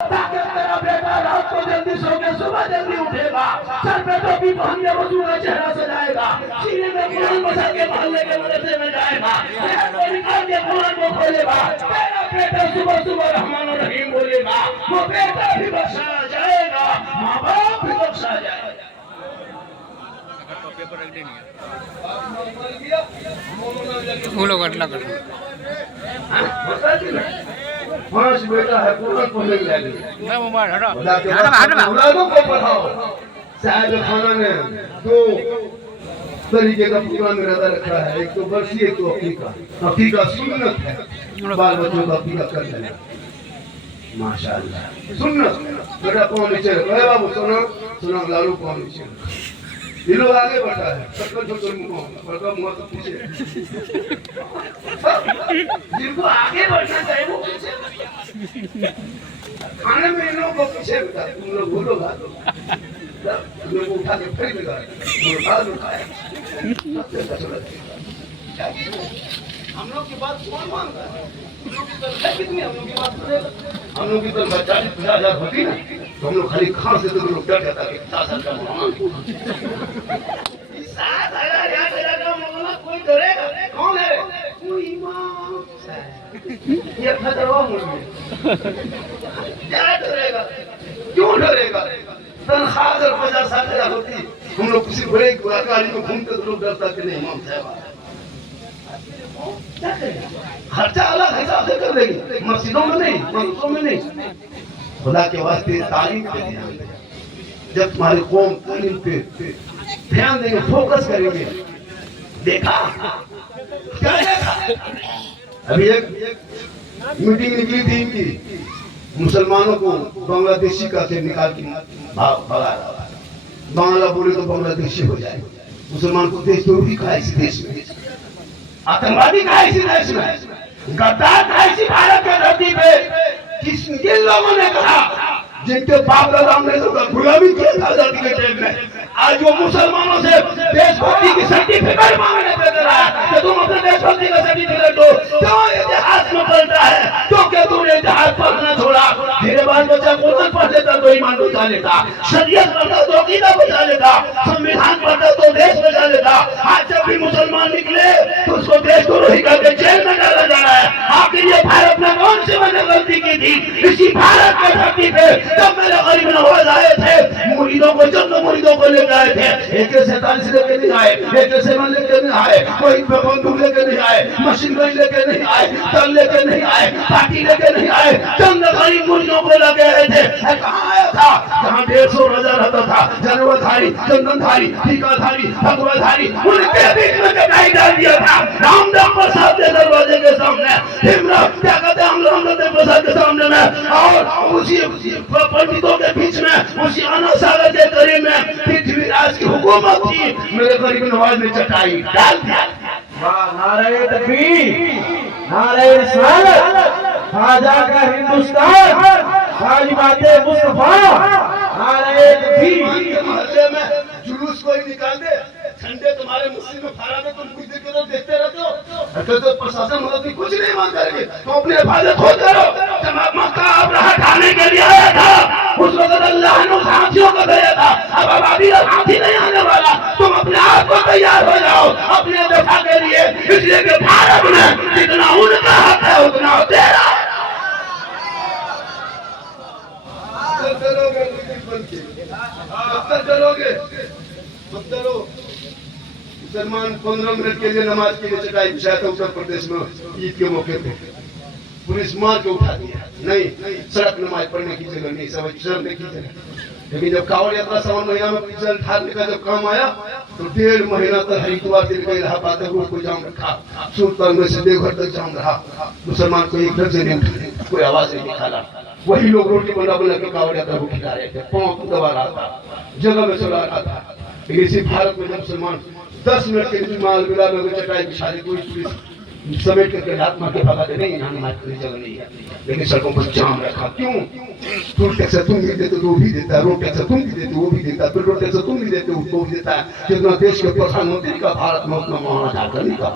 ताकि तेरा बेटा रात को जल्दी सो के सुबह जल्दी उठेगा, सर पे टोपी पहन के वजू का चेहरा सजाएगा, सीने में कुरान बसा के मोहल्ले के मदरसे में जाएगा, को निकाल के कुरान को खोलेगा, तेरा बेटा सुबह सुबह रहमान और रहीम बोलेगा, वो बेटा भी बख्शाया जाएगा, माँ बाप भी बख्शा जाएगा। फूलों कटला कर पांच बेटा है कुरान पढ़ने के लिए ना मोबाइल हटा औलादों को पढ़ाओ। साहब खाना में दो तरीके का कुरान में रजा रखा है, एक तो बरसी एक तो अकीका। अकीका सुन्नत है, बाल बच्चों का अकीका कर लेना माशाअल्लाह सुन्नत। बेटा कौन नीचे रहे बाबू सुनो सुनो लालू कौन नीचे ये लोग आगे बढ़ा है सबका जो मुंह बड़का मुंह तो पीछे जिनको आगे बढ़ना चाहिए वो पीछे खाने में इन लोगों को पीछे बिठा तुम लोग भूलो बात तुम लोग उठा के फेंक देगा बाद उठाया हम लोग की बात कौन मानता है? कितनी हम लोग की बात सुनेगा? हम लोग की तो 40-50,000 होती ना तो हम लोग खाली खां से तो लोग डर जाता कि 7,000 का मौलाना 7,000 का मौलाना कोई डरेगा? कौन है? कोई इमाम ये अपना दरबार मुझ में क्या डरेगा? क्यों डरेगा? तनख्वाह अगर 50-60,000 होती हम लोग किसी बड़े गाड़ी में घूमते तो लोग डरता कि नहीं इमाम साहब खर्चा अलग हिसाब से कर देंगे, मस्जिदों में नहीं, मदरसों में नहीं। खुदा के वास्ते तालीम पे ध्यान दें। जब तुम्हारी कौम तालीम पे ध्यान देंगे, फोकस करेंगे, देखा क्या देखा? अभी एक मीटिंग निकली थी इनकी, मुसलमानों को बांग्लादेशी का से निकाल के भगा रहा। बांग्ला बोले तो बांग्लादेशी हो जाए, मुसलमान को देश तो भी कहा इसी देश में, आतंकवादी कहा इसी देश में, गद्दार कहा इसी भारत के धरती पे। किन लोगों ने कहा जिनके बाप दादा ने गुलामी किया था आजादी के टाइम में, आज वो मुसलमानों से देशभक्ति की सर्टिफिकेट मांगने पे दे रहा है कि तुम अपने देशभक्ति का सर्टिफिकेट दो। क्यों इतिहास में पलटा है? तो क्या तुमने इतिहास पढ़ना छोड़ा? मेरे बाल बच्चा कुरान पढ़ लेता तो ईमान बचा लेता, शरीयत पढ़ता तो अकीदा बचा लेता, संविधान पढ़ता तो देश बचा लेता। आज जब भी मुसलमान निकले तो उसको देशद्रोही करके जेल में डाला जा रहा है। आखिर ये भारत में कौन सी मैंने गलती की थी? इसी भारत के धरती पे जब मेरे गरीब नवाज आए थे, मुरीदों को जन्म मुरीदों को लेकर आए थे, AK-47 लेके नहीं आए, AK-7 लेके नहीं आए, कोई बंदूक लेके नहीं आए, मशीन गन लेके नहीं आए, दल लेके नहीं आए, पार्टी लेके नहीं आए, चंद गरीब मुरीदों को लगे आए थे। कहाँ आया था? जहाँ 150 राजा रहता था, जनवधारी, चंदनधारी, टीकाधारी, भगवाधारी, उनके बीच में कटाई डाल दिया था। रामदेव प्रसाद के दरवाजे के सामने, क्या कहते हैं हम रामदेव प्रसाद के सामने में, और उसी पंडितों के बीच में, उसी आना सागर के करीब में पृथ्वीराज की हुकूमत थी। मेरे गरीब नवाज ने चटाई डाल दिया। नारे तकबीर, नारे रिसालत, खाजा का हिंदुस्तान, खालिमाते मुस्तफा, नारे तकबीर। मोहल्ले में जुलूस कोई निकाल दे, झंडे तुम्हारे मुस्लिम में फहरा दे, तुम कुछ देर के देखते रहते हो। तो प्रशासन मदद की कुछ नहीं मांग करेंगे, तो अपनी हिफाजत खुद करो। जब मक्का अब्राहा ठाने के लिए आया था, उस वक्त अल्लाह ने हाथियों को भेजा था। अब अभी हाथी नहीं आने वाला, तुम अपने आप को तैयार हो जाओ अपने दफा के लिए, इसलिए कि भारत में जितना उनका हक है उतना तेरा है। करोगे मुसलमान 15 मिनट के लिए नमाज के लिए चटाई बिछाया था उत्तर प्रदेश में ईद के मौके पे, पुलिस मार के उठा दिया। नहीं, सड़क नमाज पढ़ने की जगह नहीं, सब चलने की जगह। लेकिन जब कांवड़ यात्रा 7 महीना में जल ढालने का जब काम आया तो 1.5 महीना तक हरिद्वार से निकल रहा, पातेपुर को जाम रखा, सुल्तानगंज से देवघर तक जाम रहा। मुसलमान को एक ढंग से नहीं उठाने, कोई आवाज नहीं निकाला। वही लोग रोटी बना बना के कांवड़ यात्रा को खिला रहे थे, पाँव दबा रहा था, जगह में चला रहा था। लेकिन इसी भारत में जब मुसलमान 10 मिनट के लिए माल मिला में चटाई बिछा दी, कोई पुलिस समेट करके हाथ मार के भगा दे, नहीं यहाँ नमाज की जगह नहीं है। लेकिन सड़कों पर जाम रखा। क्यों? टोल टैक्स तुम भी देते तो वो भी देता है, रोड टैक्स तुम भी देते वो भी देता है, पेट्रोल टैक्स तुम भी देते वो भी देता है। जितना देश के प्रधानमंत्री का भारत में उतना महाराणा झारखंड नहीं का।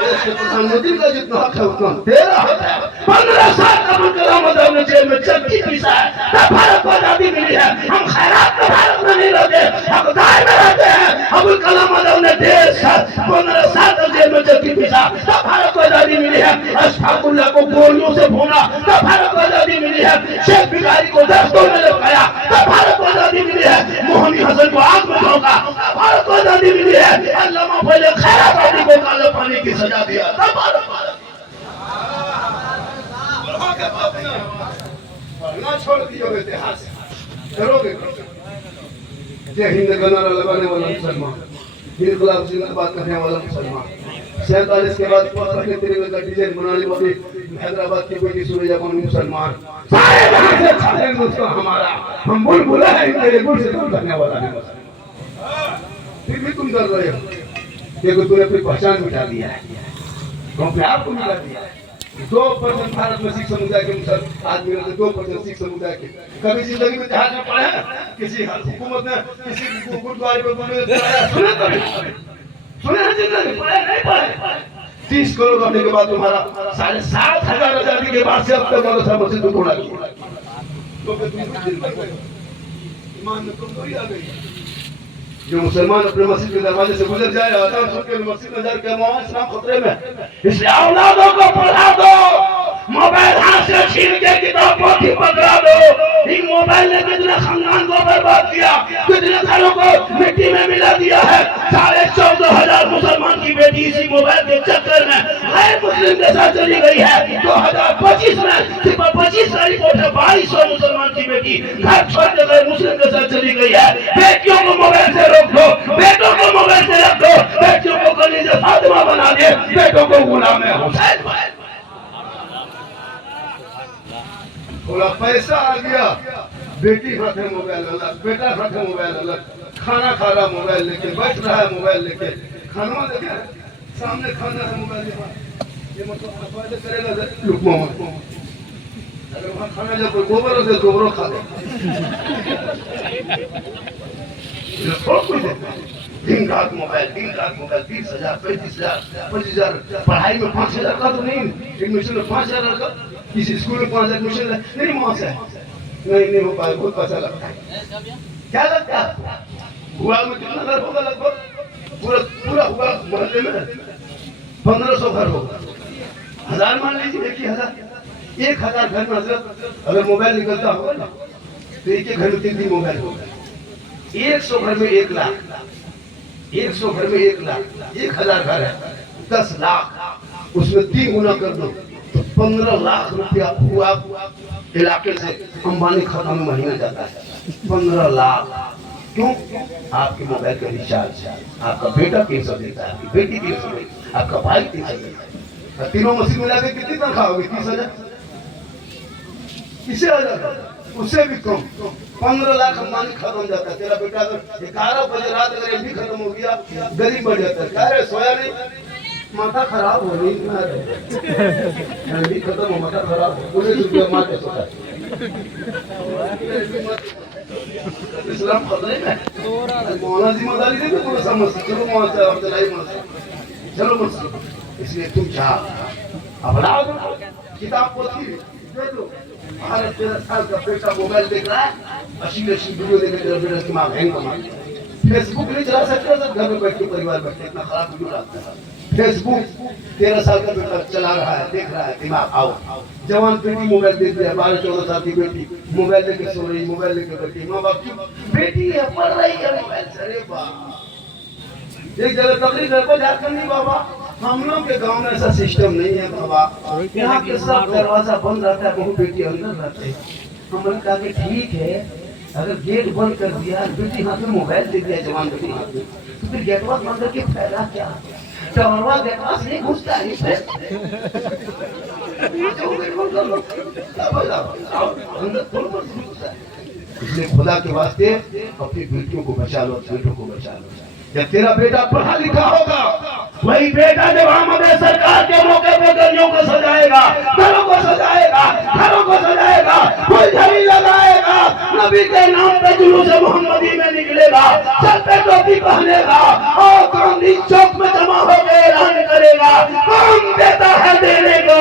देश के प्रधानमंत्री का जितना हक है उतना तेरा हक है। 15 साल का अब्दुल कलाम आजाद ने जेल में चक्की पीसा है, तब भारत को आजादी मिली है। हम खैरात में भारत में नहीं रहते, हकदार में रहते हैं। अब्दुल कलाम आजाद ने 15 साल तक जेल में चक्की पीसा, तब भारत को आजादी मिली है। अशफाकुल्लाह को गोलियों से भूना, तब भारत को आजादी मिली है। शेख भिखारी को दस्तों में लटकाया, तब भारत को आजादी मिली है। मोहनी हसन को आग में झोंका, तब भारत को आजादी मिली है। अल्लामा पहले खैरात को काले पानी की सजा दिया, तब भारत को पढ़ना छोड़ दिया इतिहास करोगे। जय हिंद का नारा लगाने वाला मुसलमान, इनकलाब जिंदाबाद करने वाला मुसलमान, 47 के बाद पकड़ने तिरंगे का डिजाइन बनाने वाली हैदराबाद की बेटी सूरज अफगानी मुसलमान, सारे जहां से अच्छा है दोस्तों हमारा। हम बुलबुला है, मेरे गुल से दूर करने वाला नहीं। फिर भी तुम डर रहे हो, देखो तूने अपनी पहचान मिटा दिया है, तो अपने आप को मिटा दिया है। 2% भारत में सिख समुदाय के मुसलमान आदमी रहते, 2% सिख समुदाय के। कभी जिंदगी में जहाज में पढ़े हैं? किसी हुकूमत ने किसी गुरुद्वारे पे सुने हैं जिंदगी पढ़े नहीं पढ़े? 30 करोड़ बनने के बाद तुम्हारा 7,500 आजादी के बाद से अब तक अगर मस्जिद को तोड़ा गया, तो फिर तुम ईमान में कमजोरी आ गई। जो मुसलमान अपने मस्जिद के दरवाजे से गुजर जाए, अजान सुन के मस्जिद में जाकर कहना इस्लाम खतरे में, इसलिए औलादों को पढ़ा दो, मोबाइल हाथ से छीन के किताब पोथी पकड़ा दो। इन मोबाइल ने कितने खानदान को बर्बाद किया, कितने घरों को मिट्टी में मिला दिया है। 14,500 मुसलमान की बेटी इसी मोबाइल के चक्कर में गैर मुस्लिम के साथ चली गई है। 2025 में सिर्फ 25 का रिपोर्ट है, 2200 मुसलमान की बेटी घर छोड़ के गैर मुस्लिम के साथ चली गई है। बेटियों को मोबाइल से रोक दो, बेटों को मोबाइल से रख दो, बेटियों को कलीजे फातिमा बना दे, बेटों को गुलाम हुसैन। थोड़ा पैसा आ गया, बेटी हाथ में मोबाइल अलग, बेटा हाथ में मोबाइल अलग, खाना खा रहा मोबाइल लेके, बैठ रहा है मोबाइल लेके, खाना देखे सामने खाना है मोबाइल ये मतलब करेगा लुकमा में। अगर वहाँ खाना जब कोई गोबर से गोबरों खा दे, दिन रात मोबाइल 30,000 35,000 25,000, पढ़ाई में 5,000 का तो नहीं, एडमिशन में 5,000 का, किसी स्कूल में 5,000 एडमिशन नहीं मास है, नहीं हो पाए, बहुत पैसा लगता है। क्या लगता है? हुआ में कितना घर होगा लगभग? पूरा हुआ मोहल्ले में 1500 घर होगा, 1000 मान लीजिए, 1,000 घर में अगर मोबाइल निकलता होगा ना, तो एक घर में 3 मोबाइल होगा। 100 घर में 1 लाख, 100 घर में 1 लाख, 1,000 घर है, 10 लाख, उसमें 3 गुना कर दो तो 15 लाख रुपया हुआ इलाके से अंबानी खाता में महीना जाता है। 15 लाख क्यों? आपके मोबाइल का रिचार्ज, आपका बेटा 300 देता है, आपकी बेटी 300 देती है, आपका भाई 300 देता है, तीनों मशीन मिला के कितनी तनख्वाह होगी? 30,000, किसे आ जाता है? उससे भी कम। 15 लाख अंबानी खत्म जाता है। तेरा बेटा अगर 11 बजे रात अगर एमबी खत्म हो गया, गरीब बढ़ जाता है। क्या रे सोया नहीं, माथा खराब हो रही है, एमबी खत्म हो माथा खराब हो, 19 रुपया मार के सोता है। इस्लाम खतरे में, मौला जिम्मेदारी दे तो पूरा समझ, चलो वहां से आप चलाई मत, चलो मत, इसलिए तुम जा अपना किताब पोथी दे दो। 13 साल का बेटा मोबाइल देख रहा है, अश्लील वीडियो देख रहा है, बेटा दिमाग हैंग कमा, फेसबुक नहीं चला सकता, घर में बैठ के परिवार बैठे इतना खराब वीडियो डालता है। फेसबुक 13 साल का बेटा चला रहा है, देख रहा है, दिमाग आओ। जवान बेटी मोबाइल देख रही है, 12-14 साल की बेटी मोबाइल लेके सो रही, मोबाइल लेके बैठी, माँ बाप की बेटी है पढ़ रही है मोबाइल से। अरे बाप, एक जगह तकलीफ है को जाकर नहीं बाबा, हम लोग के गांव में ऐसा सिस्टम नहीं है बाबा, यहाँ के सब दरवाजा बंद रहता है, बहु बेटी अंदर रहते हैं। हमने कहा कि ठीक है, अगर गेट बंद कर दिया, बेटी हाथ में मोबाइल दे दिया, जवान बेटी हाथ में, तो फिर गेटवा बंद करके फायदा क्या? टवरवा गेटवा से नहीं घुसता है, इसलिए खुदा के वास्ते अपनी बेटियों को बचा लो, बेटों को बचा लो। जब तेरा बेटा पढ़ा लिखा होगा, वही बेटा जब हमारे सरकार के मौके पर गलियों को सजाएगा, घरों को सजाएगा, घरों को सजाएगा, फुलझड़ी लगाएगा, नबी के नाम पे जुलूस मोहम्मदी में निकलेगा, सर पे टोपी पहनेगा और गांधी चौक में जमा होकर ऐलान करेगा, कौन देता है देने को,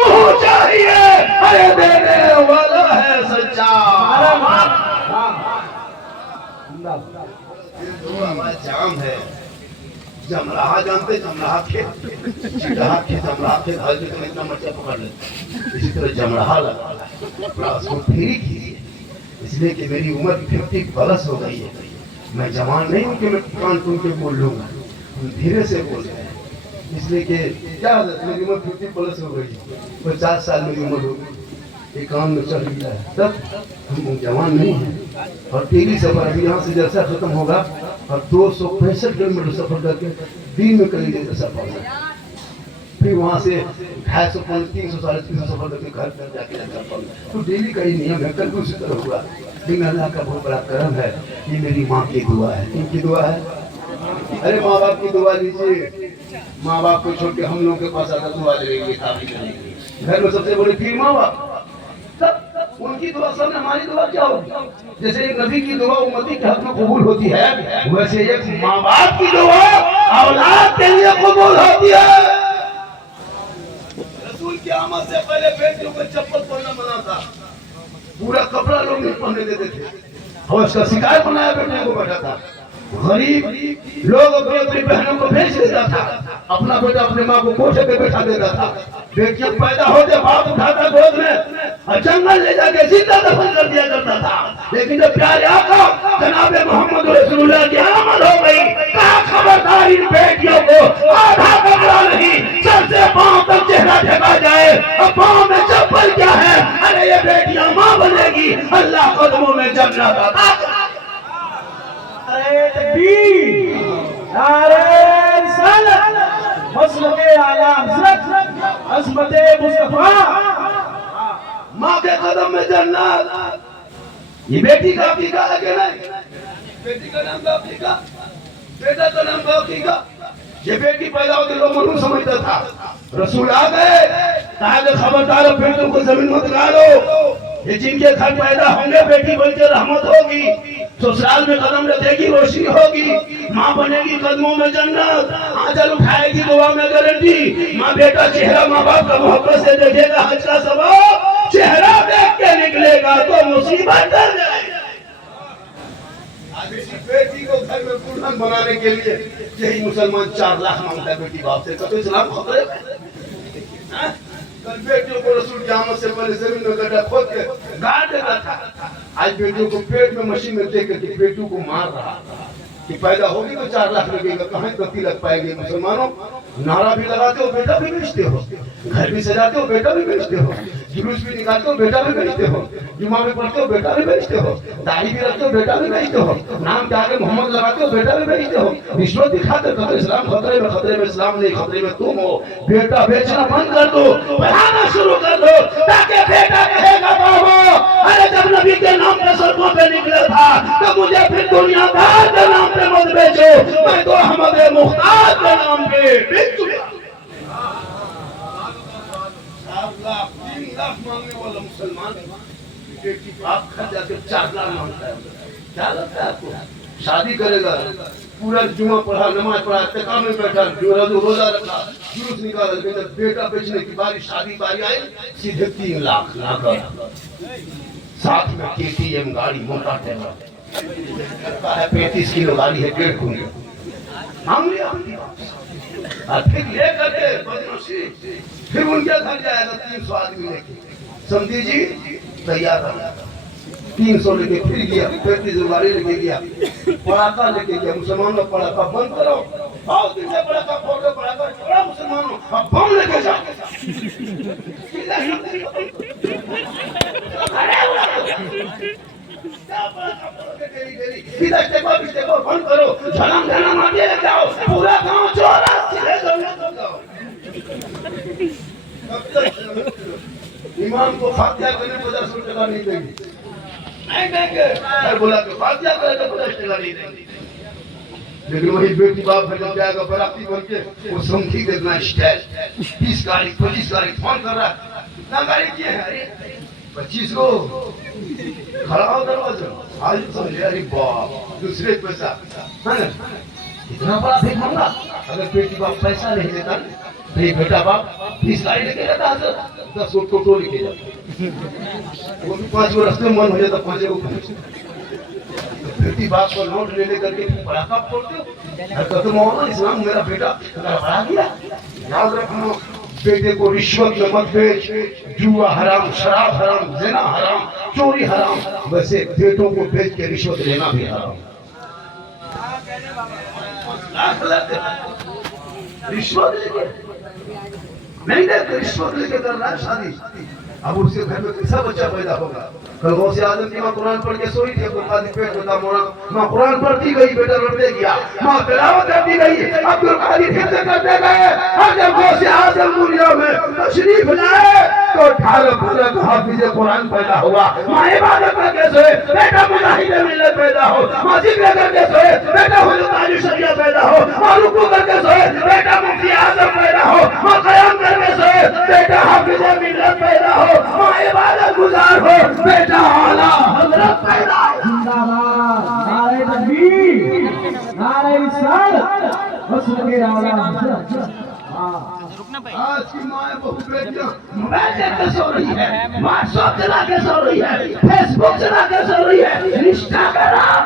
मुंह चाहिए, अरे जाम है। जमराहा जानते, जमराहा खेत, जमराहा खेत हल में इतना मच्छर पकड़ लेते, इसी तरह जमराहा लगा उसको फेरी की। इसलिए कि मेरी उम्र 50 प्लस हो गई है, मैं जवान नहीं हूँ कि मैं कान सुन के बोल लूँगा, हम धीरे से बोल रहे हैं। इसलिए कि क्या मेरी उम्र 50 प्लस हो गई, 50 साल मेरी उम्र हो गई, ये काम में चल गया है, तब हम जवान नहीं हैं। और टीवी सफर अभी यहाँ से जैसा खत्म होगा और 265 किलोमीटर सफर करके दिन में करेंगे सफर, फिर वहाँ से 250 300 350 सफर करके घर पर जाके सफर। तो डेली का ही नियम है, कल भी उसी तरह हुआ। लेकिन अल्लाह का बहुत बड़ा करम है, ये मेरी माँ की दुआ है। इनकी दुआ है, अरे माँ बाप की दुआ लीजिए। माँ बाप को छोड़ के हम लोगों के पास आकर दुआ लेंगे, काफी करेंगे। घर में सबसे बड़ी फिर माँ बाप, तब उनकी दुआ सामने हमारी दुआ क्या होगी? जैसे एक नबी की दुआ उम्मती के हक में कबूल होती है, वैसे एक माँ बाप की दुआ औलाद के लिए कबूल होती है। रसूल की आमद से पहले बेटियों को चप्पल पहनना मना था, पूरा कपड़ा लोग नहीं पहनने देते थे, और उसका शिकार बनाया बेटियों को बैठा था। गरीब लोग अपनी अपनी बहनों को भेज देता था, अपना बेटा अपने माँ को कोठे पे बैठा देता था। बेटियां पैदा होते बाप उठाता गोद में और जंगल ले जाके जिंदा दफन कर दिया करता था। लेकिन जब प्यारे आका जनाब मोहम्मद रसूलुल्लाह की आमद हो गई, कहा खबरदार इन बेटियों को आधा कपड़ा नहीं, सर से पांव तक चेहरा ढका जाए, और पांव में चप्पल क्या है? अरे ये बेटियां माँ बनेगी, अल्लाह कदमों में जन्नत अता। नारे तकबीर, नारे रिसालत, मसलके आला हज़रत अज़मते मुस्तफा, माँ के कदम में जन्नत। ये बेटी का अकीका है कि नहीं? बेटी का नाम का अकीका, बेटा का नाम का अकीका। ये बेटी पैदा होते लोग मनु समझता था, रसूल आ गए, कहा कि खबरदार बेटों को जमीन मत गालो, ये जिनके घर पैदा होंगे बेटी बनकर रहमत होगी, ससुराल में कदम रखेगी रोशनी होगी, माँ बनेगी कदमों में जन्नत, आंचल उठाएगी दुआ में गारंटी। माँ बेटा चेहरा माँ बाप का मोहब्बत से देखेगा, हज का सबब चेहरा देख के निकलेगा तो मुसीबत डर जाएगी। बेटी को घर में दुल्हन बनाने के लिए यही मुसलमान 4 लाख मांगता है बेटी बाप से, तो इस्लाम खतरे में। कल बेटियों को रसूल की आमद से पहले जमीन में गड्ढा खोद के गाड़ देता था, आज बेटियों को पेट में मशीन में देख करके बेटियों को मार रहा कि पैदा होगी तो 4 लाख लगेगा, कहाँ 30 लग पाएंगे। मुसलमानों नारा भी लगाते हो, बेटा भी बेचते हो, घर भी सजाते हो, बेटा भी बेचते हो, जुलूस भी निकालते हो, बेटा भी बेचते हो, जुमा भी पढ़ते हो, बेटा भी बेचते हो, दाढ़ी भी रखते हो, बेटा भी बेचते हो, नाम के आगे मोहम्मद लगाते हो, बेटा भी बेचते हो, रिश्वत दिखाते हो। इस्लाम खतरे में इस्लाम नहीं, खतरे में तुम हो। बेटा बेचना बंद कर दो, पढ़ाना शुरू कर दो, ताकि बेटा कहेगा बाबा अरे जब नबी के नाम पे सड़कों पे निकला था तो मुझे फिर दुनियादार के नाम पे मत बेचो, मैं तो अहमद मुख्तार के नाम पे बेच चुका। 3 लाख मांगने वाला मुसलमान बेटी बाप घर जाके 4 लाख मांगता है। क्या लगता है आपको? शादी करेगा, पूरा जुमा पढ़ा, नमाज पढ़ा, तका में बैठा, रोजा रखा, जुलूस निकाला, लेकिन जब बेटा बेचने की बारी शादी बारी आई सीधे 3 लाख लागत, साथ में KTM गाड़ी, मोटा ट्रैक्टर है, 35 किलो गाड़ी है, 1.5 कुंटल मांग लिया। और फिर ले करके बदमाशी, फिर उनके घर जाएगा 300 आदमी लेके, समझी जी तैयार रहा, 300 लेके फिर गया, 35 गाड़ी लेके गया, पड़ाका लेके गया। मुसलमानों पड़ाका बंद करो, बहुत दिन से पड़ाका फोड़ो, पड़ाका छोड़ा मुसलमानों, अब बम लेके जाओ। बंद करो, झलम झलम आगे ले जाओ, पूरा गांव चोरा इमाम को फातिहा करने 50 रुपया नहीं देंगे, नहीं देंगे, बोला कि फातिहा करे तो 50 टका नहीं देंगे। लेकिन वही बेटी बाप घर जाएगा बराती बन के, वो समझी देखना स्टाइल, 20 गाड़ी 25 गाड़ी फोन कर रहा है, कितना गाड़ी किए हैं? अरे 25 को खड़ा हो दरवाजा, आज समझे अरे बाप दूसरे पैसा है ना, इतना बड़ा भीख मांगा। अगर बेटी बाप पैसा नहीं देता तो ये बेटा बाप 20 गाड़ी लेके जाता है, 10 को टोटो लेके जाता, वो भी 5 को रस्ते मन हो जाता, 5 को बेटी बाप को नोट ले लेकर के पटाखा फोड़ते हो। तो मौलाना इस्लाम मेरा बेटा गड़बड़ा गया। याद रखना, बेटे को रिश्वत में मत बेच, जुआ हराम, शराब हराम, जिना हराम, चोरी हराम, वैसे बेटों को बेच के रिश्वत लेना भी हराम। रिश्वत लेके नहीं देते, रिश्वत लेके कर रहा है शादी। अब उसके घर में कैसा बच्चा पैदा होगा। कल गौसे आजम की माँ कुरान पढ़ के सोई थी, पेट होता मोड़ा, माँ कुरान पढ़ती गई, बेटा लौटते गया, माँ तिलावत करती गई, अब्दुल कादिर हिफ्ज़ करते गए। और जब गौसे आजम दुनिया में तशरीफ लाए तो 18 हाफिज़ कुरान पैदा हुआ। माँ इबादत करके सोए, बेटा मुजाहिद मिल्लत पैदा हो, माँ जिक्र करके सोए, बेटा हुजूर ताज शरिया पैदा हो, माँ रुकू करके सोए, बेटा मुफ्ती आजम पैदा हो, माँ क़याम करके सोए, बेटा हाफिज़ मिल्लत पैदा हो, माँ इबादत गुजार हो, बेटा आला हज़रत पैदा हो। जिंदाबाद, नारे तकबीर, नारे रिसालत, मसलके आला हज़रत। आज की माँ बहुत बेटियां मोबाइल देख के सो रही है, व्हाट्सएप चला के सो रही है, फेसबुक चला के सो रही है, इंस्टाग्राम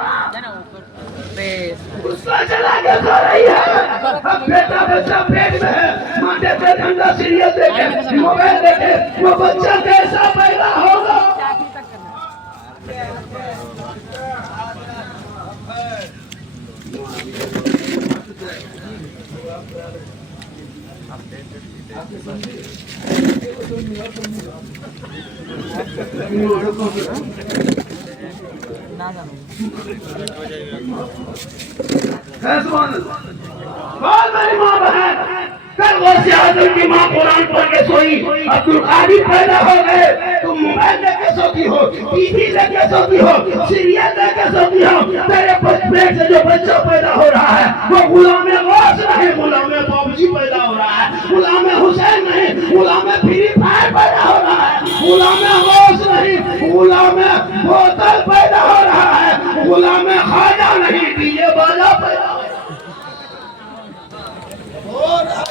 उसका चला के सो रही है। अब बेटा बच्चा पेट में है, माँ देखे ठंडा सीरियल देखे, मोबाइल देखे, वो बच्चा कैसा पैदा होगा। मेरी माँ बहन, कल गौसे आजम की माँ कुरान पढ़ के सोई, अब्दुल कादिर पैदा हो गए, तुम मोबाइल लेके सोती हो, टीवी लेके सोती हो, सीरियल लेके सोती हो। तेरे पेट से जो बच्चा पैदा हो रहा है वो गुलाम गौस नहीं, गुलाम पबजी पैदा हो रहा है, गुलाम हुसैन नहीं, गुलाम फ्री फायर पैदा हो रहा है, गुलाम गौस नहीं, गुलाम बोतल पैदा हो रहा है, गुलाम खाजा नहीं, डीजे बाजा पैदा हो रहा है।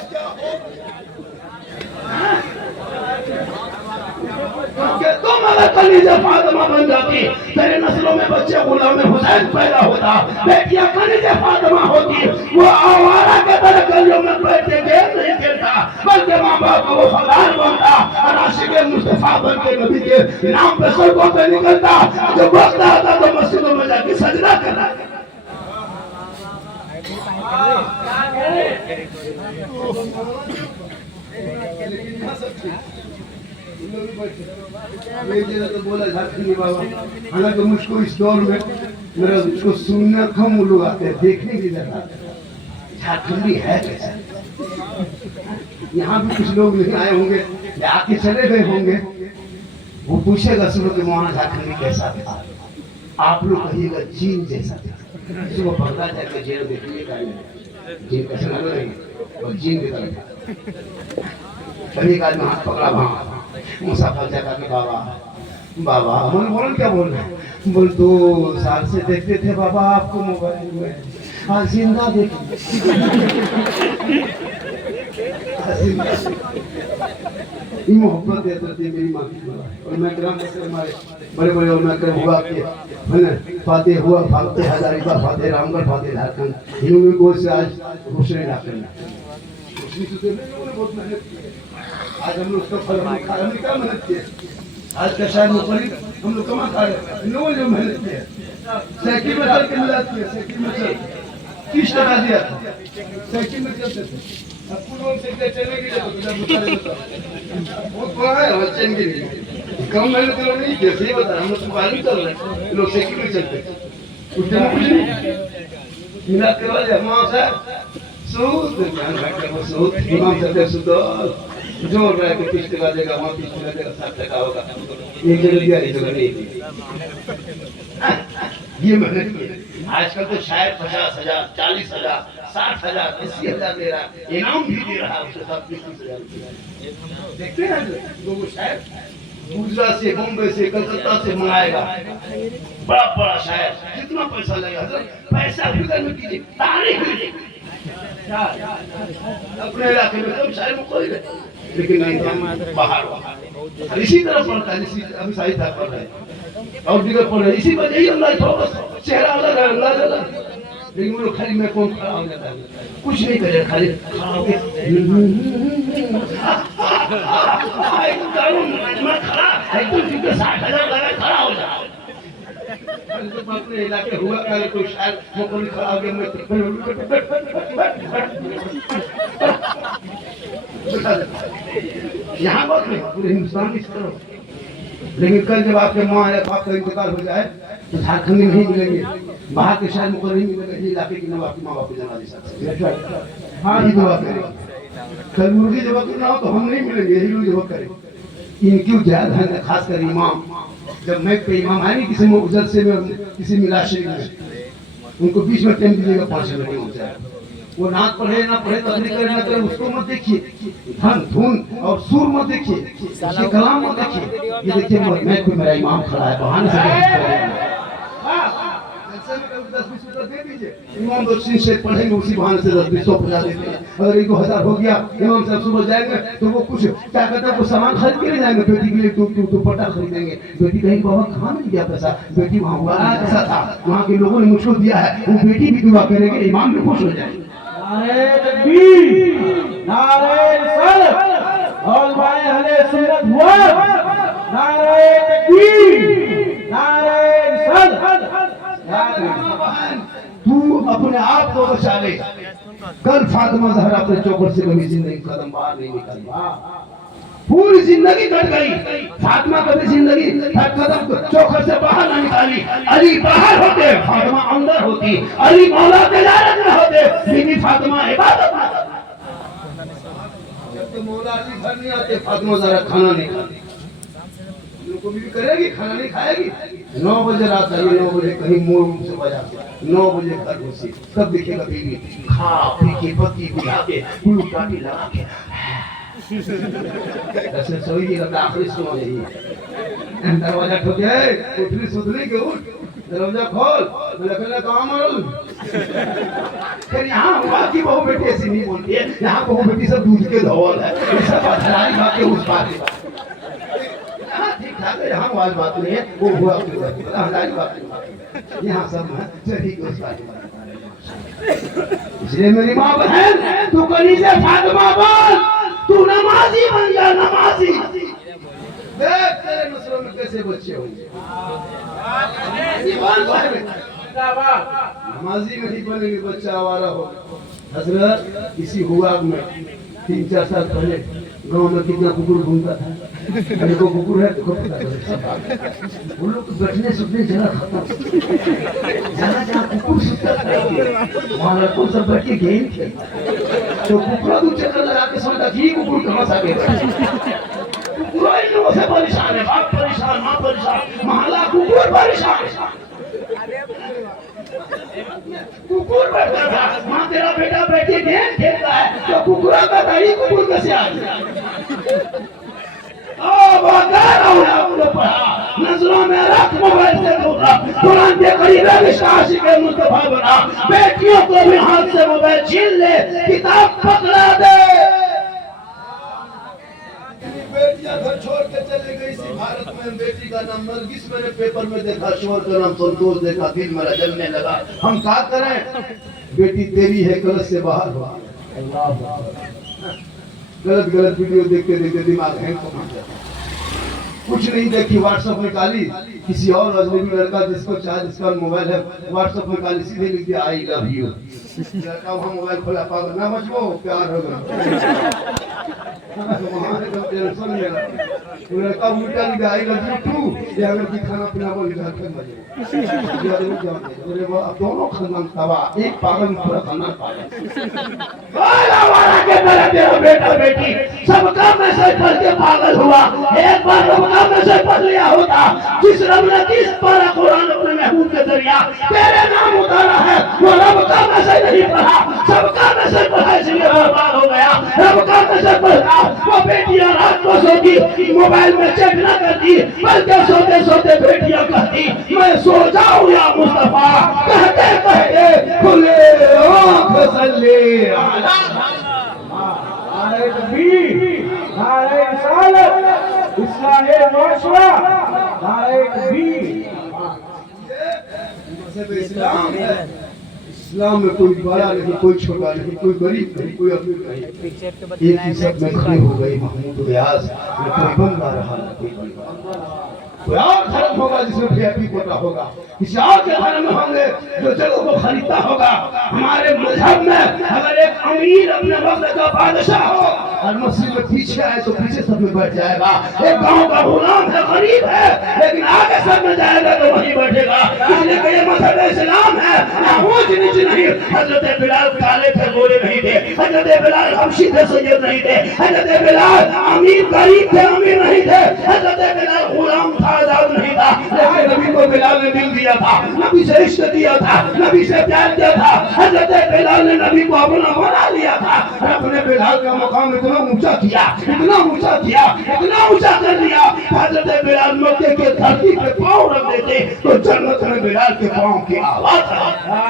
तुम अगर कलीजा फातिमा बन जाती, तेरे नस्लों में बच्चे गुलाम हुसैन पैदा होता, बेटियां कलीजा फातिमा होती, वो आवारा के तरह गलियों में बैठ के गेम नहीं खेलता, बल्कि माँ बाप को वफादार बनता और आशिक़ मुस्तफा बन के नबी के नाम पे सड़कों पे निकलता। जब वक्त आता तो मस्जिदों में जाके सजदा करता। तो बोला झारखंडी बाबा, हालांकि मुझको इस दौर में मेरा उसको सुनना कम लोग आते हैं, देखने की जगह झारखंडी है कैसा। यहाँ भी कुछ लोग नहीं आए होंगे या आके चले गए होंगे, वो पूछेगा सुनो कि मौलाना झारखंडी कैसा था, आप लोग कहिएगा चीन जैसा था। सुबह पकड़ा जाकर जेल देखिएगा, चीन कैसा लग रही है और चीन की तरह था। कभी का हाथ पकड़ा वहाँ मुसाफिर जाता कि बाबा बाबा, मन बोल क्या बोल रहे हैं, बोल 2 साल से देखते थे बाबा आपको मोबाइल में, आज जिंदा देख मोहब्बत देते थे मेरी माँ की। और मैं ग्राम हमारे बड़े बड़े और मैं हुआ के फाते हुआ, फाते हजारिका, फाते रामगढ़, फाते झारखंड, इन्होंने को से आज घोषणा डाक्टर बहुत मेहनत की। आज हम लोग उसका फल हमने क्या मेहनत की है, आज का शायद नौकरी हम लोग कमा खा रहे, इन लोगों ने जो मेहनत की है, साइकिल में चल के मिलाती है, साइकिल में चल 30 टका दिया था, साइकिल में चलते थे। अब कुछ लोग साइकिल चलेंगे बहुत बड़ा है बच्चे के लिए, कम मेहनत लोग नहीं किया, सही बता हम लोग गाड़ी चल रहे हैं, लोग साइकिल में चलते उस दिन कुछ नहीं मिला के वाले हमारा साहब सूद ध्यान रखते हैं, वो सूद इमाम सत्य सुदौल जोड़ रहा है कि 30 टका देगा, वहाँ 30 टका देगा, 60 टका होगा, एक जगह दिया एक जगह नहीं दिया। ये मेहनत की। आजकल तो शायद 50,000, 40,000, 60,000, 80,000 दे रहा, इनाम भी दे रहा, उसके साथ 20,000 देखते हैं लोग शायद गुजरात से, बॉम्बे से, कलकत्ता से मंगाएगा, बड़ा बड़ा शायर, कितना पैसा लगेगा, पैसा फिक्र में कीजिए, तारीख अपने इलाके में सब शायर में कोई नहीं, लेकिन नहीं बाहर इसी तरह पढ़ता है, इसी अभी सही था पढ़ रहे हैं और जगह पढ़ रहे, इसी वजह ही अल्लाह थोड़ा चेहरा अलग है, अंदाज अलग। लेकिन वो लोग खाली मैं कौन खड़ा हो जाता है, कुछ नहीं करे, खाली खड़ा होके मैं खड़ा एकदम क्योंकि 60,000 लगा खड़ा हो जाता अपने इलाके हुआ करे कोई शायद मुकम्मल खड़ा हो गया, मैं यहाँ बात नहीं, पूरे हिंदुस्तान इस तरह। लेकिन कल जब आपके माँ या बाप का इंतकाल हो जाए तो झारखंड में नहीं मिलेंगे, बाहर के शायद मुकम्मल नहीं मिलेगा, ये इलाके की नवाब की माँ बाप की जनाजे। हाँ ही दुआ करें, कल मुर्गी जब वक्त ना हो तो हम नहीं मिलेंगे, यही लोग जब करें। इनकी ज्यादा है, खास कर इमाम, जब मैं पे इमाम आए नहीं किसी मुजल से में किसी मिला शरीफ में, उनको बीच में टाइम दीजिएगा 5 मिनट हो जाए, वो ना पढ़े ना पढ़े तबलीग करे ना करे, उसको मत देखिए, धन धुन और सुर मत देखिए, उसके कलाम मत देखिए, ये देखिए मैं कोई मेरा इमाम खड़ा है बहाने से इमाम 2 से पढ़ेंगे, उसी बहाने से 10-20 देते हैं। अगर 1-2 हो गया, इमाम साहब सुबह जाएंगे तो वो कुछ क्या कहते हैं, वो सामान खरीद के ले जाएंगे, बेटी के लिए दुपट्टा खरीदेंगे, बेटी कहीं बाबा कहाँ मिल गया पैसा, बेटी वहाँ हुआ ऐसा था, वहाँ के लोगों ने मुझको दिया है, वो बेटी भी दुआ करेंगे, इमाम भी खुश हो जाएंगे। नारे तकबीर, नारे रिसालत और भाई अहले सुन्नत हुआ, नारे तकबीर, नारे रिसालत। तू अपने आप को बचा ले, कल फातिमा ज़हरा अपने चौखट से कभी जिंदगी कदम बाहर नहीं निकाली, पूरी जिंदगी कट गई, फातिमा कभी जिंदगी कदम चौखट से बाहर ना निकाली। अली बाहर होते, फातिमा अंदर होती, अली मौला तिजारत में होते, बीवी फातिमा इबादत में। जब तो मौला अली घर नहीं आते, फातिमा ज़हरा खाना नहीं खाती, को भी करेगी, खाना नहीं खाएगी। 9 बजे रात आई, 9 बजे कहीं मोर से बजा, 9 बजे घर घुसी, तब दिखेगा बीवी खा पी के पति बिठा के गुलू टाटी लगा के ऐसे सोई की लगता आखिरी सो यही दरवाजा ठोके, उठनी सुधनी के उठ, दरवाजा खोल, बोले कहले कहाँ मरल। फिर यहाँ हुआ की बहू बेटी ऐसी नहीं बोलती है, यहाँ बहू बेटी सब दूध के धौल है, सब हथराई बात के उस बात की यहाँ वाली बात नहीं है, वो हुआ हमारी बात नहीं, यहाँ सब सही उस बात इसलिए मेरी माँ बहन, तू कहीं से फातिमा बन, तू नमाजी बन जा, नमाजी। देख तेरे नस्लों में कैसे बच्चे होंगे, नमाजी नहीं बनेंगे, बच्चा आवारा हो। हजरत इसी हुआ में 3-4 साल पहले गांव में कितना कुकुर घूमता था, मेरे को कुकुर है देखो पता चले, उन लोग बैठने सुनने जगह खत्म, जहाँ जहाँ कुकुर सुनता था वहाँ लड़कों सब बैठ के गेम थे, तो कुकुरा दो चक्कर लगा के समझा कि कुकुर कहाँ से आ गया, कुकुरा इन लोगों से परेशान है, बाप परेशान, माँ परेशान, महल्ला कुकुर परेशान। कुकुर बैठा था, माँ तेरा बेटा बैठे गेम खेलता है, तो कुकुरा का दाई कुकुर कैसे आ गया। नजरों में रख मोबाइल से दूसरा, कुरान के करीब आशिक मुस्तफा बना, बेटियों को भी हाथ से मोबाइल छीन ले, किताब पकड़ा दे। बेटियां घर छोड़ के चले गई इसी भारत में, बेटी का नाम नरगिस मैंने पेपर में देखा, शोर का नाम संतोष देखा, दिल मेरा जलने लगा। हम क्या करें, बेटी तेरी है कलश से बाहर हुआ, गलत गलत वीडियो देखते देखते दिमाग हैंग हो जाता, कुछ नहीं देखी, व्हाट्सएप निकाली, किसी और अजनबी लड़का जिसको चाहे जिसका मोबाइल है व्हाट्सएप निकाली, सीधे लिख दिया आई लव यू, लड़का वहाँ मोबाइल खोला, पागल ना बचो प्यार हो गया, लड़का उल्टा लिखा आई लव यू टू, ये अगर की खाना पीना बोल घर के मजे, अब दोनों खानदान तबाह, एक पागल में पूरा खानदान पागल, तेरा बेटा बेटी सबका मैसेज पढ़ के पागल हुआ, एक बार सबका मैसेज पढ़ लिया होता, जिस रब ने 30 पारा कुरान अपने महबूब के जरिया तेरे नाम उतारा है, वो रब का मैसेज नहीं पढ़ा, सबका मैसेज पढ़ा इसलिए बर्बाद हो गया। रब का मैसेज पढ़ा, वो बेटियां रात को सोती, मोबाइल में चेक न करती, बल्कि सोते सोते बेटियां कहती मैं सो जाऊं या मुस्तफा, कहते कहते खुले आंख सल्ले नारे तकबीर, तकबीर। इस्लाम है। इस्लाम में कोई बड़ा नहीं, कोई छोटा नहीं, कोई गरीब नहीं, कोई अमीर नहीं। एक ही सब में खड़े हो गए महमूद व्यास। न कोई बंदा रहा न कोई बंदा। कोई और धर्म होगा जिसमें वीआईपी कोटा होगा, किसी और के धर्म में होंगे जो जगह को खरीदता होगा। हमारे मजहब में अगर एक अमीर अपने वक्त का बादशाह हो और मस्जिद में पीछे आए तो पीछे सब में बैठ जाएगा। एक गांव का गुलाम है, गरीब है, लेकिन आगे सब में जाएगा तो वहीं बैठेगा। इसलिए ये मजहब इस्लाम है। ऊंच नीच नहीं। हजरत बिलाल काले थे, गोरे नहीं थे। हजरत बिलाल हबशी थे, सैयद नहीं थे। हजरत बिलाल अमीर गरीब थे, अमीर नहीं थे। हजरत बिलाल गुलाम था, आजाद नहीं था। लेकिन नबी को बिलाल ने दिल दिया था, नबी से इश्क दिया था, नबी से प्यार किया था। हजरत बिलाल ने नबी को अपना बना लिया था। अपने बिलाल का मकाम इतना ऊंचा किया, इतना ऊंचा किया, इतना ऊंचा कर दिया। हजरत बिलाल मक्के के धरती पे पांव रख देते तो जन्नत में बिलाल के पांव की आवाज आई।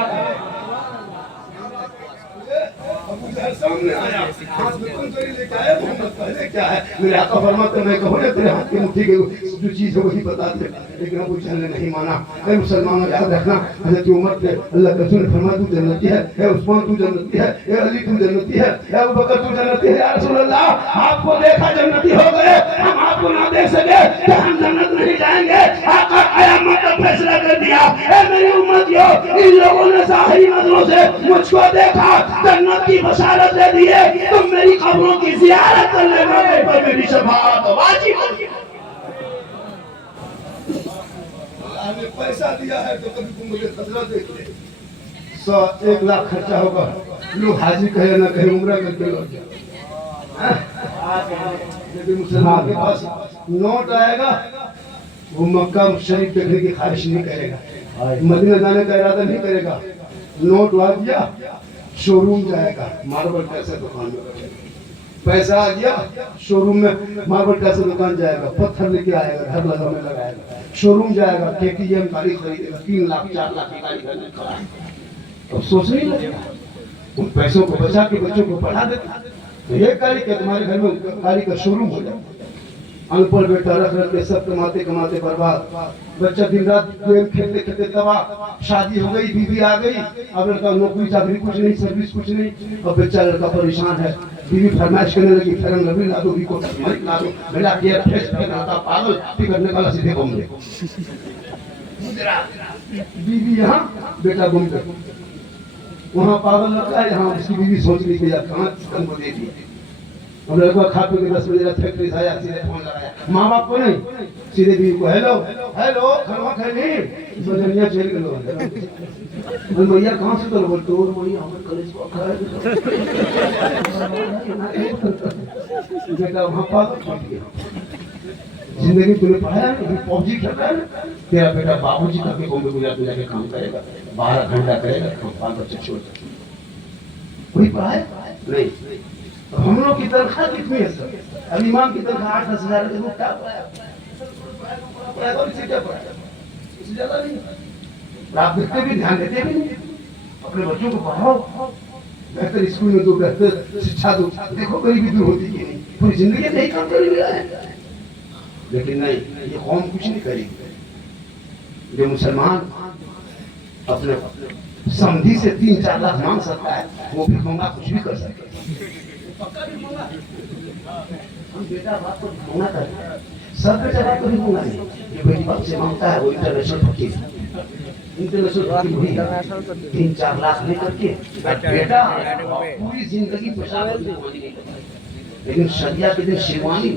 सामने आया, हाथ में कंकड़ी लेके आया, मोहम्मद पहले क्या है? मेरे आका फरमाते मैं कहूँ ना तेरे हाथ की मुट्ठी के जो चीज है वही बता दे, लेकिन अबू जहल ने नहीं माना। ऐ मुसलमानों याद रखना, हजरत उमर के अल्लाह के रसूल ने फरमाया तू जन्नती है, ऐ उस्मान तू जन्नती है, ऐ अली तू जन्नती है, ऐ अबू बकर तू जन्नती है। या रसूल अल्लाह आपको देखा जन्नती हो गए, हम आपको ना देख सके तो हम जन्नत नहीं जाएंगे। आका कयामत का फैसला कर दिया। ऐ मेरी उम्मतियों, इन लोगों ने ज़ाहिरी नजरों से मुझको देखा, जन्नत की बशारत दे दिए, तुम मेरी कब्रों की ज़ियारत करने वाले पर मेरी शफाअत वाजिब है। अल्लाह ने पैसा दिया है तो कभी तुम मुझे खतरा देख ले। 100-1 लाख खर्चा होगा, लोग हाजी कहे ना कहे उम्रा करके लौट जाओ। लेकिन मुसलमान के पास नोट आएगा, वो मक्का शरीफ देखने की ख्वाहिश नहीं करेगा, मदीना जाने का इरादा नहीं करेगा। नोट आ गया, शोरूम जाएगा, मार्बल पैसा दुकान में पैसा आ गया, शोरूम में मार्बल पैसा दुकान जाएगा, पत्थर लेके आएगा, घर लगाने लगाएगा, शोरूम जाएगा, केटीएम गाड़ी खरीदेगा, 3 लाख 4 लाख की गाड़ी खरीदने का। तो सोच नहीं लगेगा, उन पैसों को बचा के बच्चों को पढ़ा देता। तो एक गाड़ी के तुम्हारे घर में गाड़ी का शोरूम हो जाए। अनपढ़ बेटा रख रख के सब कमाते कमाते बर्बाद, बच्चा दिन रात गेम खेलते खेलते तबाह। शादी हो गई, बीवी आ गई, अब लड़का नौकरी चाकरी कुछ नहीं, सर्विस कुछ नहीं, अब बच्चा लड़का परेशान है। बीवी फरमाइश करने लगी, फेरन लवली ला दो, वीको टर्मरिक ला दो, मिला के फेस पे लड़का पागल टिकट निकाला सीधे बॉम्बे। बीवी यहाँ, बेटा बॉम्बे। वहाँ पागल लड़का है, यहाँ उसकी बीवी सोच ली कि यार कहाँ चिकन को दे दिया। अब लड़का खा पी के 10 बजे फैक्ट्री से आया, सीधे फोन लगाया, माँ बाप को नहीं, सीधे बीवी को, हेलो हेलो खाना खैली बजनिया चल गए भैया कहाँ से तो बोल तोर मणि हमर कॉलेज को खाए बेटा वहाँ पागल पड़ गया। जिंदगी तूने पढ़ाया नहीं, पबजी खेल रहा है, तेरा बेटा बाबूजी का भी बॉम्बे गुजरात में जाके काम करेगा, 12 घंटा करेगा, 5 बच्चे छोड़ कोई पढ़ाए नहीं। हम लोग की तनख्वाह कितनी है सर? अब इमाम की तनख्वाह 8-10 हजार है, क्या पढ़ाया और इसे क्या पढ़ाया? इससे ज्यादा नहीं। आप देखते भी, ध्यान देते भी नहीं, अपने बच्चों को पढ़ाओ, बेहतर स्कूल में दो, बेहतर शिक्षा दो, देखो गरीबी दूर होती है नहीं, पूरी जिंदगी नहीं काम कर लिया है। लेकिन नहीं, ये कौम कुछ नहीं करेगी। जो मुसलमान अपने समधी से 3-4 लाख मांग सकता है, वो भी मंगा कुछ भी कर सकता है। हम बेटा बाप को ढूंढना करते, सब बेटा बाप को भी ढूंढना नहीं। जो बेटी बाप से मांगता है वो इंटरनेशनल फकीर, इंटरनेशनल फकीर वही 3-4 लाख लेकर के बेटा पूरी जिंदगी पेशा नहीं। लेकिन शदिया के दिन शेरवानी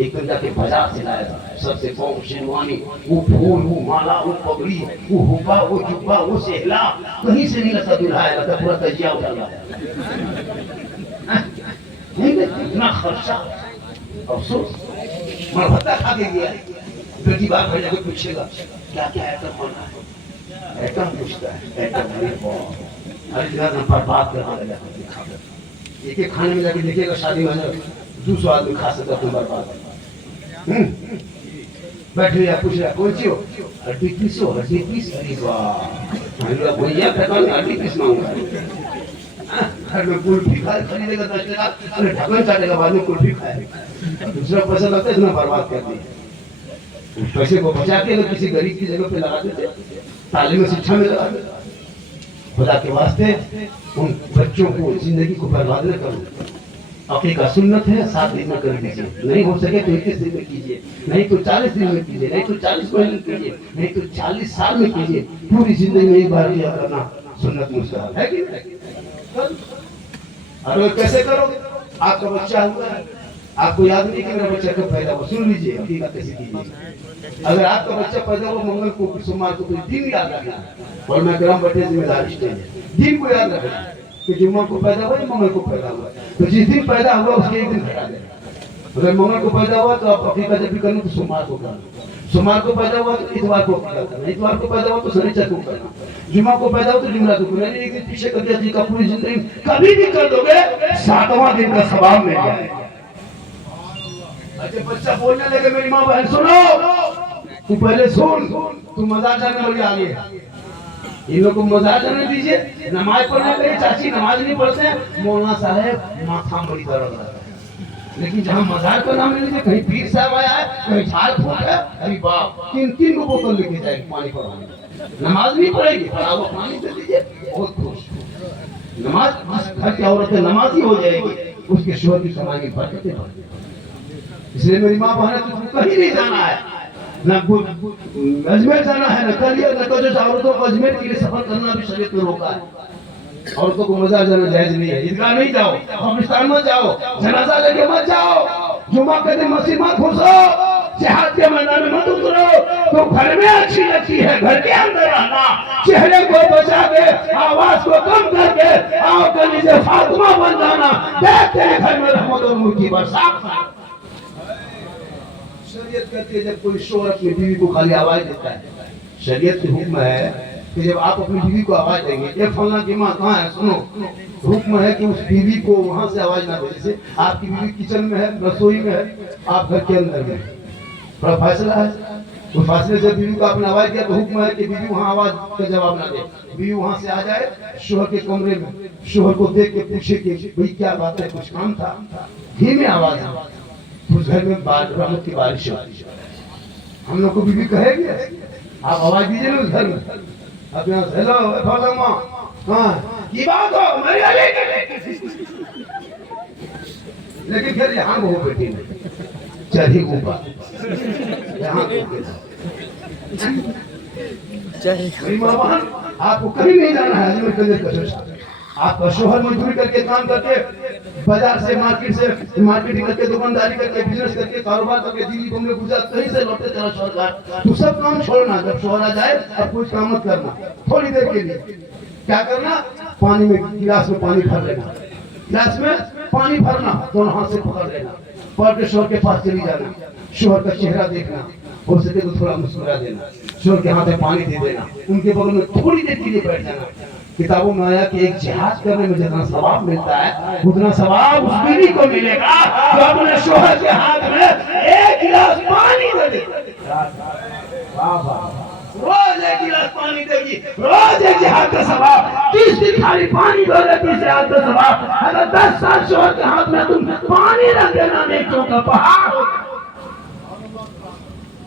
एक दिन जाके बाजार से लाया, सबसे कौन शेरवानी, वो फूल, वो माला, वो पगड़ी, वो हुब्बा, वो जुब्बा, वो सेहला, कहीं से नहीं लगता दुल्हा लगता पूरा तजिया उठा गया। इतना खर्चा, अफसोस, मरहता खा के गया। बेटी बात भर जाके पूछेगा क्या क्या आइटम बनना है, आइटम पूछता है, आइटम हर जगह नंबर बात करना लगा, एक एक खाने में जाके देखिएगा, शादी में 200 आदमी खा सकता है, बर्बाद। बैठे या पूछ रहा कौन सी हो, हड्डी पीस हो, हड्डी पीस, अरे वाह भैया ठकान हड्डी पीस मांगा, घर में कुल्फी खाए खरीदेगा 10 टका, अरे ढक्कन चाटेगा बाद में कुल्फी खाए, दूसरा पैसा लगता है इतना बर्बाद कर दिया। उस पैसे को बचा के अगर किसी गरीब की जगह पे लगा देते, तालीम शिक्षा में लगा देते। खुदा के वास्ते उन बच्चों को जिंदगी को बर्बाद न करो। अकीका सुन्नत है 7 दिन में कर लीजिए, नहीं हो सके तो 21 दिन में कीजिए, नहीं तो 40 दिन में कीजिए, नहीं तो 40 महीने में कीजिए, नहीं तो 40 साल में कीजिए। पूरी जिंदगी में एक बार किया करना सुन्नत मुस्तहब है कि नहीं? अरे कैसे करोगे? आपका बच्चा हुआ है, आपको याद नहीं कि मेरा बच्चा कब पैदा हुआ, सुन लीजिए अकीका कैसे कीजिए। अगर आपका बच्चा पैदा हुआ मंगल को, सोमवार को, तो दिन याद रखना। और मैं ग्राम बटे जिम्मेदारी दिन को याद रखना कि जुम्मा को पैदा हुआ, मंगल को पैदा हुआ, तो जिस दिन पैदा हुआ उसके एक दिन घटा देना। अगर मंगल को पैदा हुआ तो आप अकीका जब भी करना तो सोमवार को करना, सोमवार को पैदा हुआ तो इतवार को करना, इतवार को पैदा हुआ तो शनिचर को करना, जुम्मा को पैदा हुआ तो जुमरा को करना। एक दिन पीछे करके अकीका पूरी जिंदगी कभी भी कर दोगे 7वां दिन का सवाब मिल जाएगा। अच्छा बच्चा बोलने लगे मेरी माँ बहन सुनो, तू पहले सुन, तू मजाक जाने वाली आ गई। इन लोग को मजाक जाने दीजिए। नमाज पढ़ने गई चाची, नमाज नहीं पढ़ते, मौलाना साहब माथा बड़ी दर्द रहता है। लेकिन जहाँ मजाक का नाम ले लीजिए, कहीं पीर साहब आया है, कहीं झाड़ फूक है, अरे बाप 3 को बोतल लेके जाएगी पानी पढ़ाने। नमाज नहीं पढ़ेगी, पढ़ा वो पानी दे दीजिए, बहुत खुश। नमाज घर की औरतें नमाज ही हो जाएगी, उसके शोहर की कमाई की बरकतें बढ़ जाएगी। इसलिए मेरी माँ बहन तुझको कहीं नहीं जाना है, न अजमेर जाना है, न कलिया, न कजो। औरतों को अजमेर के लिए सफर करना भी शरीयत में रोका है। औरतों को मजा जाना जायज नहीं है। ईदगाह नहीं जाओ, कब्रिस्तान मत जाओ, जनाजा लेके मत जाओ, जुमा के दिन मस्जिद मत घुसो, जिहाद के मैदान में मत उतरो। तो घर में अच्छी लगती है, घर के अंदर रहना, चेहरे को बचा के, आवाज को कम करके, आओ गली से फातिमा बन जाना, देखते हैं घर में रहमत और नूर की बरसात। शरीयत कहती है जब कोई शोहर अपनी बीवी को खाली आवाज देता है, शरीयत की हुक्म है कि जब आप अपनी बीवी को आवाज देंगे, ये फलना की माँ कहाँ है, सुनो, हुक्म है कि उस बीवी को वहां से आवाज ना दे। जैसे आपकी बीवी किचन में है, रसोई में है, आप घर के अंदर में, थोड़ा फैसला है। उस फैसले से बीवी को आपने आवाज दिया तो हुक्म है कि बीवी वहां आवाज का जवाब ना दे। बीवी वहां से आ जाए शोहर के कमरे में, शोहर को देख के पूछे कि भाई क्या बात है, कुछ काम था, धीमे आवाज है, उस घर में रहमत की बारिश होती है। हम लोग को बीवी कहेगी आप आवाज दीजिए ना उस घर में, अपने हेलो फातिमा, हाँ ये बात हो मेरी वाली। लेकिन फिर यहाँ वो बेटी नहीं चढ़ी ऊपर, यहाँ मेरी माँ बहन आपको कहीं नहीं जाना है। अजमेर कलेर का आपका शोहर मजदूरी करके, काम करके, बाजार से मार्केटिंग करके, दुकानदारी करके, बिजनेस करके, कारोबार करके, दिल्ली घूमने गुजरात कहीं से लौटे चला शोहर, तो सब काम छोड़ना। जब शोहर आ जाए अब कुछ काम मत करना, थोड़ी देर के लिए क्या करना, पानी में गिलास में पानी भर लेना, गिलास में पानी भरना, दोनों हाथ से पकड़ लेना, पकड़ के शोहर के पास चली जाना, शोहर का चेहरा देखना, और से देखो थोड़ा मुस्कुरा देना, शोहर के हाथ में पानी दे देना, उनके बगल में थोड़ी देर के लिए बैठ जाना। किताबों में आया कि एक जिहाद करने में जितना सवाब मिलता है उतना सवाब उस बीवी को मिलेगा जो अपने शोहर के हाथ में 1 गिलास पानी दे दे। रोज 1 गिलास पानी देगी, रोज एक जिहाद का सवाब। 30 दिन खाली पानी दो, 30 जिहाद का सवाब। अगर 10 साल शोहर के हाथ में तुम पानी रख देना, नेकियों का पहाड़।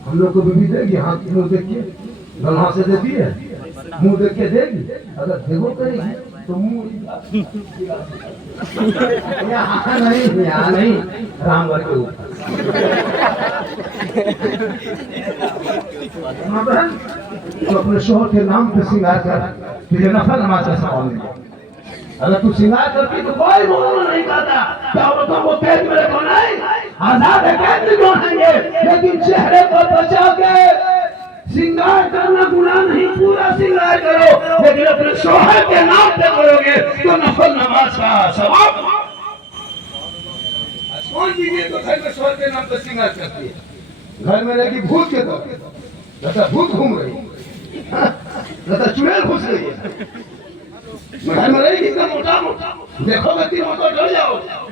हम लोग को बीवी देगी, हाथ मुंह देखिए, दोनों से देती है, मुंह देख के देगी। अगर देखो करेगी तो मुंह यहाँ नहीं, रामगढ़ के ऊपर। तो अपने शोहर के नाम पे श्रृंगार कर, तुझे नफल नमाज का सवाल मिलेगा। अगर तू श्रृंगार करती तो कोई मौलाना नहीं कहता क्या औरतों को कैद में रखो, नहीं, आजाद है, कैद में क्यों रहेंगे, लेकिन चेहरे को बचा के श्रृंगार करना गुनाह नहीं, पूरा श्रृंगार करो, लेकिन अपने शोहर के नाम पे करोगे तो नफल नमाज का सवाब। कौन चीजें तो घर में शोहर के नाम पे श्रृंगार करती है, घर में रहेगी भूत के तो लगता भूत घूम रही, लगता चुड़ैल घुस रही है, घर में रहेगी इतना मोटा मोटा, देखोगे 3 मोटा डर जाओगे।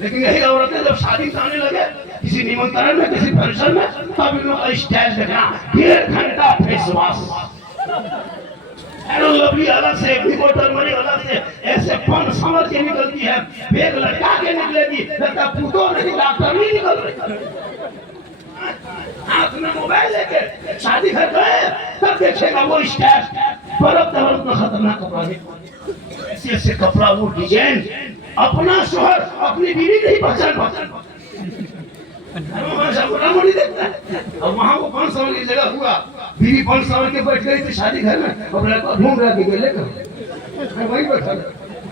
लेकिन यही औरतें जब शादी करने लगे किसी निमंत्रण में, किसी फंक्शन में, तब इन लोग का स्टाइल देखना, 1.5 घंटा फेस वॉश, हेलो लवली अलग से, टर्मरिक अलग से, ऐसे पन समझ के निकलती है, बैग लटका के निकलेगी, लगता पुतो नहीं डॉक्टर नहीं निकल रही। हाथ में मोबाइल लेके शादी घर गए, तब देखेगा वो स्टाइल बर्फ में खतरनाक कपड़ा है, ऐसे कपड़ा, वो डिजाइन, अपना शोहर अपनी बीवी नहीं पहचान पाता। नहीं देखता है। और वहाँ वो 5 साल की जगह हुआ, बीवी 5 साल के बैठ गई थी शादी घर में, और लड़का ढूंढ रहा कि लेकर वही बैठा,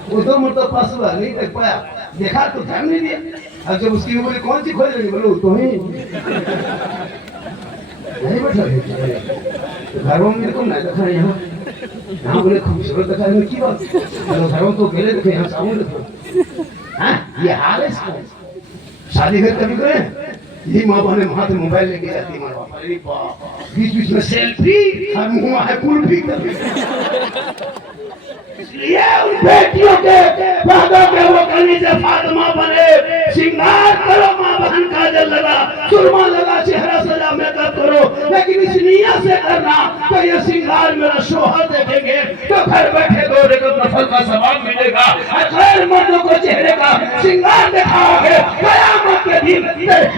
वो 2 मतलब पास हुआ, नहीं देख पाया, देखा तो ध्यान नहीं दिया। अब जब उसकी बोले कौन सी खोज रही, बोलो तो ही नहीं बैठा है, तो घरों में देखो ना देखा, यहाँ बोले खूबसूरत देखा है की बात, घरों तो अकेले देखे, यहाँ सामने देखो। हाँ, ये हाल है इसका। शादी घर कभी करें, ये माँ बहने हाथ में मोबाइल लेके जाती है, अरे बाप, बीच बीच में सेल्फी, हर मुँह है कुल्फी कभी। ये उन बेटियों के वादों के वो कली से फातिमा बने, श्रृंगार करो माँ बहन काजल लगा, सुरमा लगा, चेहरा सजा, मेकअप करो, लेकिन इस नियत से करना तो ये श्रृंगार मेरा शोहर देखेंगे तो घर बैठे 2 रकअत नफल का सवाब मिलेगा। गैर मर्दों को चेहरे का श्रृंगार दिखाओगे, कयामत के दिन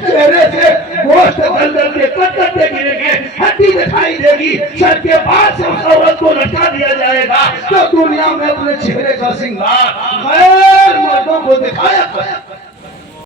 चेहरे से गोश्त गंदल के कटकटे गिरेंगे, हड्डी दिखाई देगी, सर के बाद से उस औरत को लटका दिया जाएगा। तो दुनिया में अपने चेहरे का श्रृंगार गैर मर्दों को दिखाया